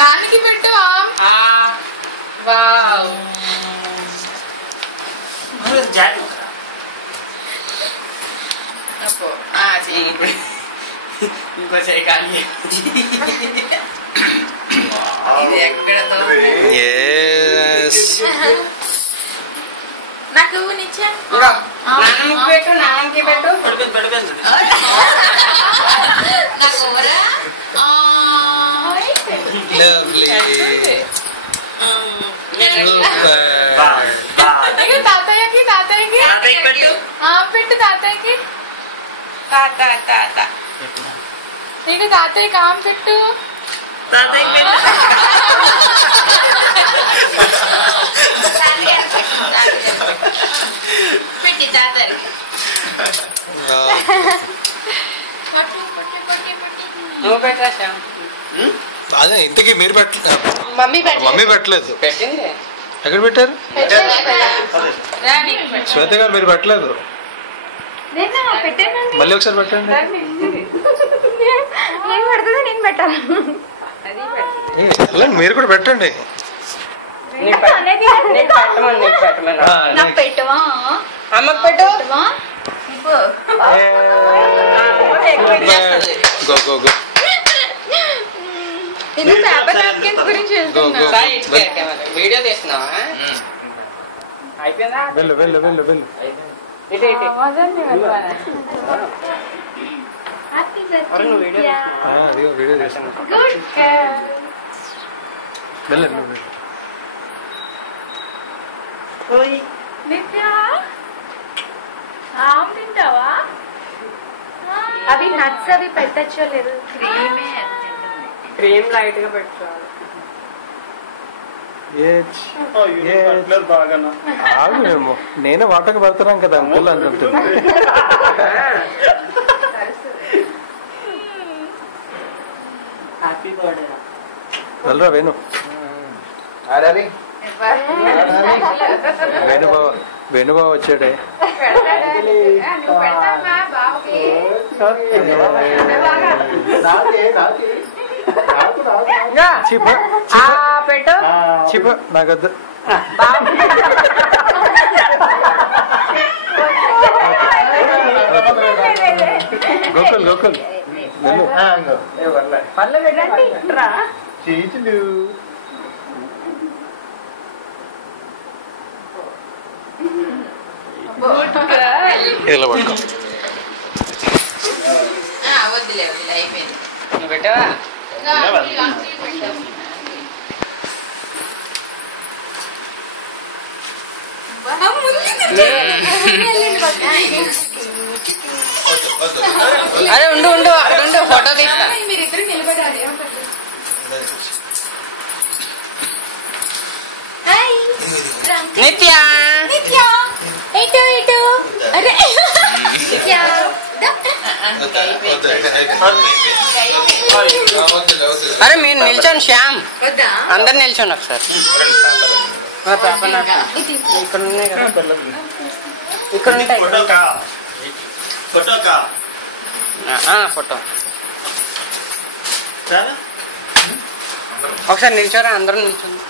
నాన్నకి పెట్టవా? వావ్ ఇంకో చేయకాలి ఇది ఎక్కడతో నాకు నిచ్చా నాన్నకి పెట్టు, నాన్నకి పెట్టు. నాకు తాతయ్యకి తాతయ్యకి పెట్టు, తాతయ్యకి నీకు తాతయ్య కామ్ పెట్టు, తాతయ్యకి పెట్టు. పెట్టి తాతయ్యకి నువ్వు పెట్టరా శ్యామ్? అదే ఇంతకీ మీరు మమ్మీ మమ్మీ పెట్టలేదు. పెట్టింది. ఎక్కడ పెట్టారు? శ్వేత గారు మీరు పెట్టలేదు. మళ్ళీ ఒకసారి పెట్టండి. నేను పెడుతుంది, నేను పెట్టాలి. మీరు కూడా పెట్టండి. నాకు పెట్టవా? అమ్మకు పెట్టు. గో గో గో నేను పేపర్ నాప్కిన్స్ గురించి వీడియో తీస్తున్నావా? అయిపోయిందా? వెళ్ళు వెళ్ళు వెళ్ళు వెళ్ళు. ఇటు ఇటు. అదిగో వీడియో చేస్తాను. వెళ్ళండి వెళ్ళండి. తింటావా? అవి నట్స్ అవి పెట్టచ్చో లేదు? క్రీమే క్రీమ్ లైట్ గా పెట్టుకోవాలి. ఆగు, నేనే వాటర్కి పడుతున్నాం కదా అంకుల్ అంటుంది. Happy birthday. వెళ్ళరా వేణు. వేణుబావ వచ్చాడే. పెట్టు. చిప నాకొద్దు. గోకుల్ గోకుల్ వెళ్ళు. ఇలా పట్టుకో. వద్దులే వద్దులే అయిపోయింది. నువ్వు పెట్టావా? అరే ఉండు ఉండు, అక్కడ ఉండు, ఫోటో తీస్తా. మీరిద్దరు నిలబడాలి. నిత్య నిత్య ఇటు ఇటు. అరే నిత్య అరే మీరు నిల్చోండి శ్యామ్, అందరు నిల్చోండి ఒకసారి. ఇక్కడ ఉన్నాయి కదా, ఇక్కడ ఉంటాయి. ఫోటో ఒకసారి నిల్చోరా, అందరూ నిల్చోండి.